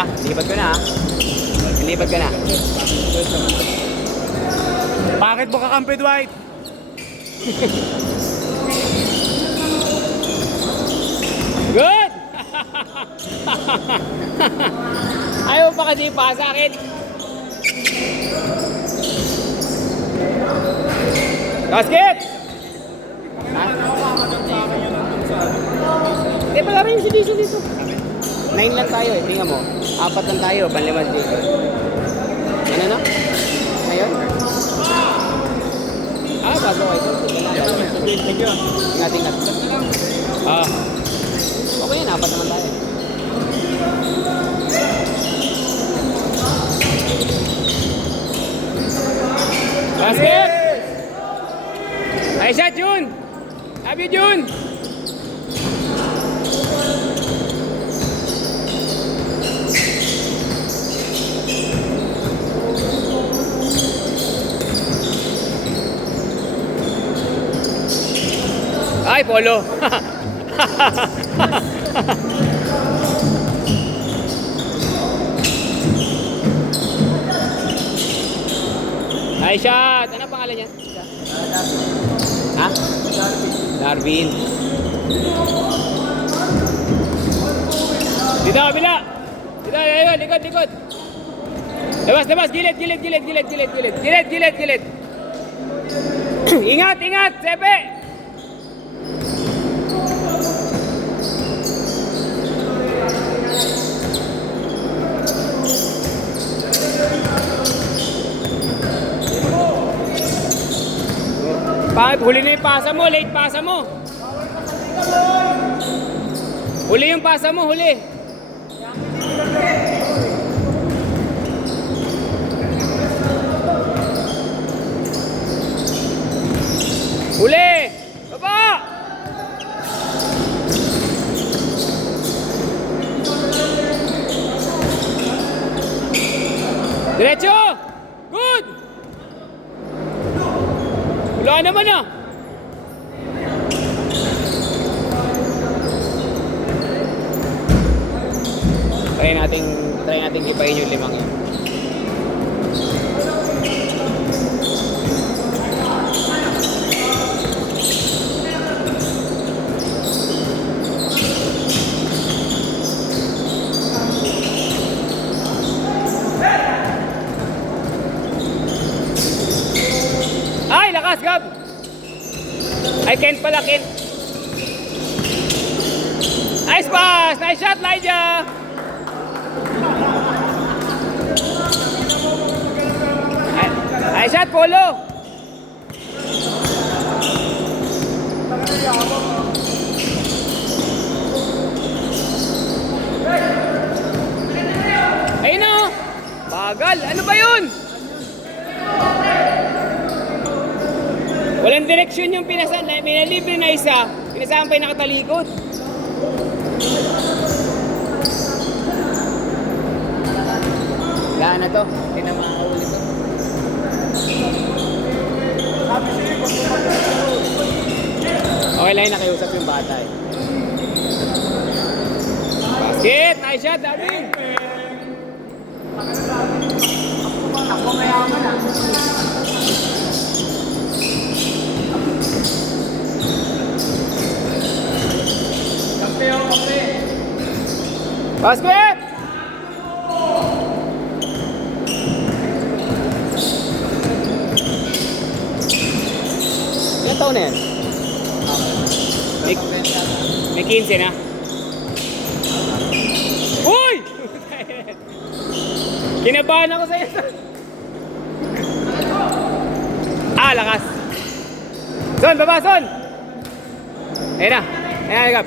ha. Lipat ko na ha. Lipat ka na. Bakit mo kakampi, Dwight? Good! Ayaw pa kasi pa sa akin. Basket! Ha? Hindi pala rin si Diesel dito. 9 lang tayo eh. Tingnan mo. 4 lang tayo. Panlimad dito. Ano na? Ngayon? Bago ko ito. Thank you. Ingat-ingat. Okay yan. 4 naman tayo. Basket! Nice shot, Jun! Love you, Jun! Ay, Polo! Nice shot! Ano pangalan niya? Ha? Darwin. Dito, kabila. Dito, ayun, likod, likod. Labas, labas, gilid, gilid, gilid, gilid, gilid, gilid. Gilid, gilid, gilid. Ingat, ingat, Sepe. Huli na yung pasa mo, late pasa mo. Huli yung pasa mo, huli. Huli! Baba! Diretso! Good! Wala naman ah! Try natin kipain yung 5 yun. Ay, lakas, Gab! Ay, Kent pala, Kent. Nice pass! Nice shot, Lydia! Nice shot, Polo! Ayun na! Bagal! Ano ba yun? Walang direksyon yung pinasan. May nalibre na isa. Pinasahan pa yung nakatalikod. Wala na to. Hindi na makakaulit to. Okay lang yung nakiusap yung bata eh. Basket! Nice shot, Darwin! Ako mayaman ah. Basket! Ilan taon na yan? May 15 na. Uy! Kinabahan ako sa'yo. Lakas. Son, baba, Son! Ayun na. Ayun na, Gab.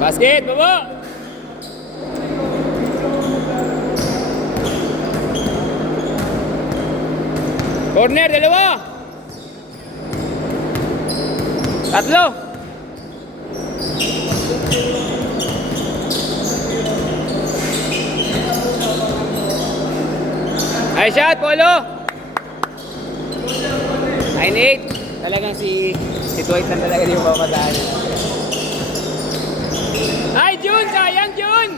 Basket, baba! Corner, 2! 3! Nice shot, Polo! 9-8. Talagang si Si Dwight lang talaga yung papadaan. Ay, Jun! Sayang, Jun!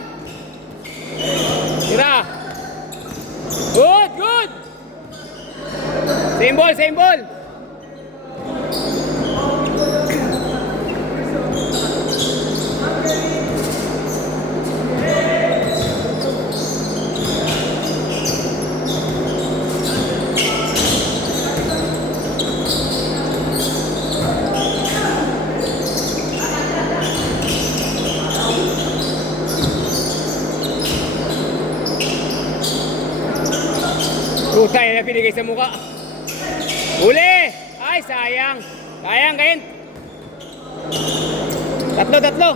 Tira! Good, good! Same ball, same ball! Putay na pinigay sa mukha. Uli! Ay, sayang. Sayang, kain. Tatlo, tatlo.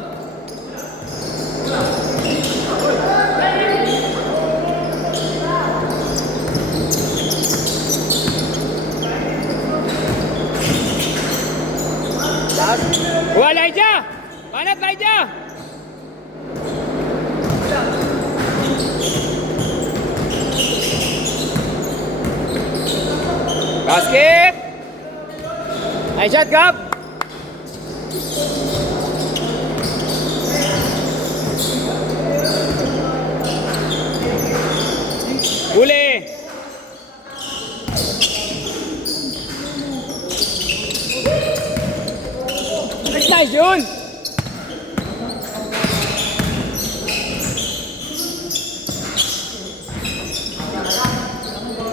Wala, Elijah! Panat, Elijah! Basket! Nice shot, Gab! Uli! Nice, Jun!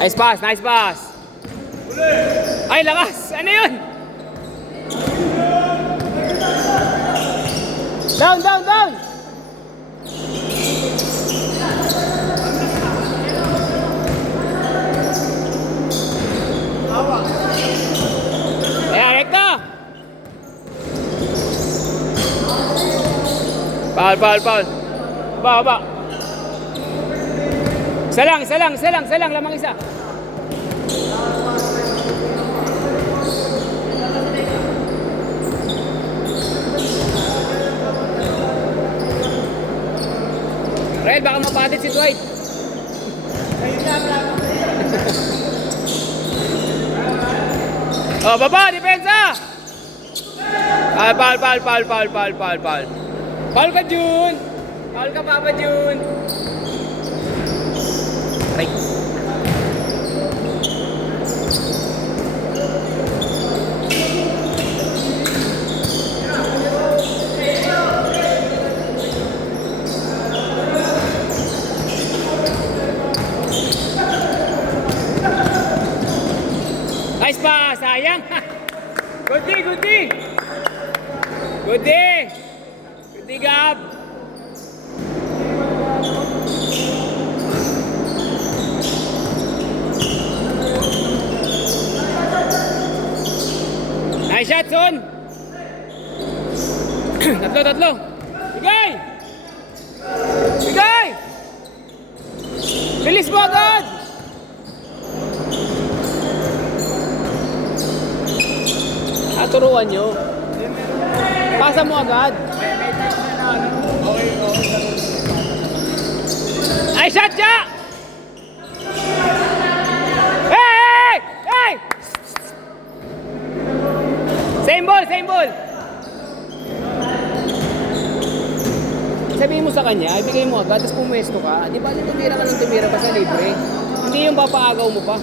Nice pass, nice pass! Ay, lakas! Ano yun? Down, down, down! Ayan, rekta! Foul, foul, foul. Ba. Isa lang, lamang isa. Red, baka mapatit si Dwight. Oh, baba, depensa! Pal. Pal ka, Jun! Pal ka, Papa Jun! Aray. Nice pa, sayang. Good D. Good D, Gab. Nice shot, son. Tatlo. Bigay! Bilis mo agad! Turuan nyo. Pasa mo agad. Ay, shot siya! Hey! Same ball. Sabihin mo sa kanya, ibigay mo agad, tapos pumuesto ka. Di ba, tumira ka ng tumira pa sa libre? Hindi yung papaagaw mo pa.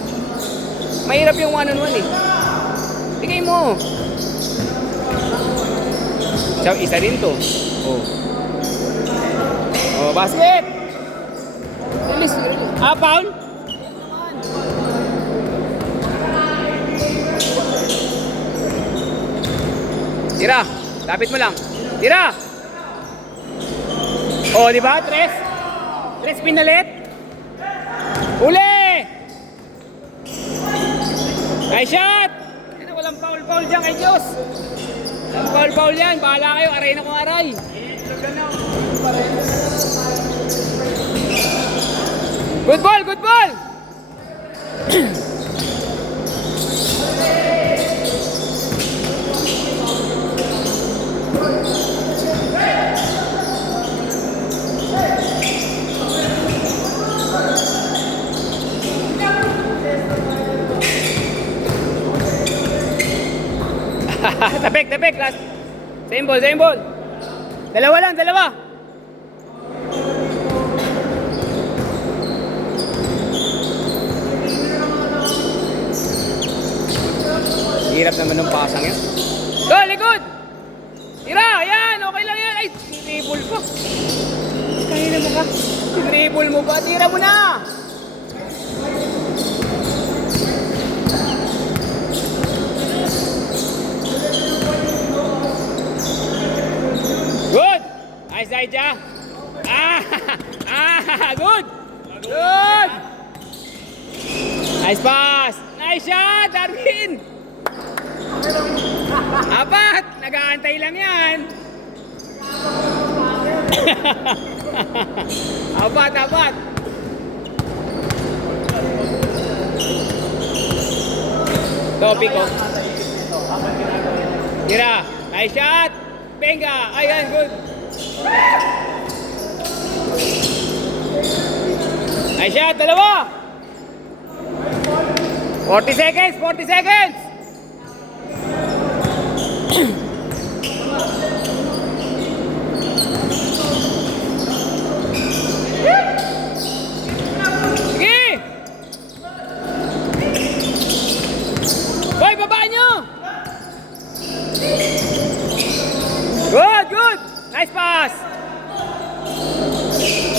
Mahirap yung one-on-one eh. Bigay mo. So, isa rin to. Oh, basket! Release. Foul? Tira. Lapit mo lang. Tira! Oh, di ba? Tres pinalit. Uli! Nice shot! Walang foul dyan kay Diyos. Walang foul yan. Bahala kayo. Aray na kung aray. Good ball! Tapik! check. Last. Same ball, same ball. Dalawa lang, dalawa. Hirap naman ng pasang yan. Go, likod! Tira, yan, okay lang yan. Ay, tinribble ko. Kaya mo ka. Tinribble mo ba? Tira mo na! Good! Nice, Daija. Good! Good! Nice pass! Nice shot, Darwin! Apat! Nag-aantay lang yan! Apat, apat! Topic ko. Tira! Nice shot! Benga! Ayan, good! Nice shot! Dalawa! 40 seconds! 40 seconds! Sige! Boy, baba nyo! Good, good! Nice pass!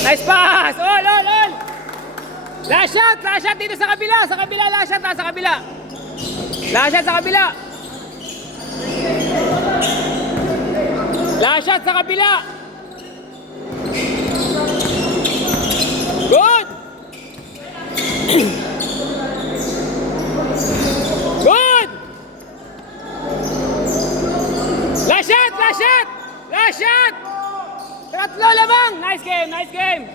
Nice pass! All, all, all! Last shot dito sa kabila! Sa kabila, last shot sa kabila! Last shot sa kabila! Last shot sa kabila! Good! Good! Last shot! Last shot! Last shot! Tatlo lamang! Nice game! Nice game!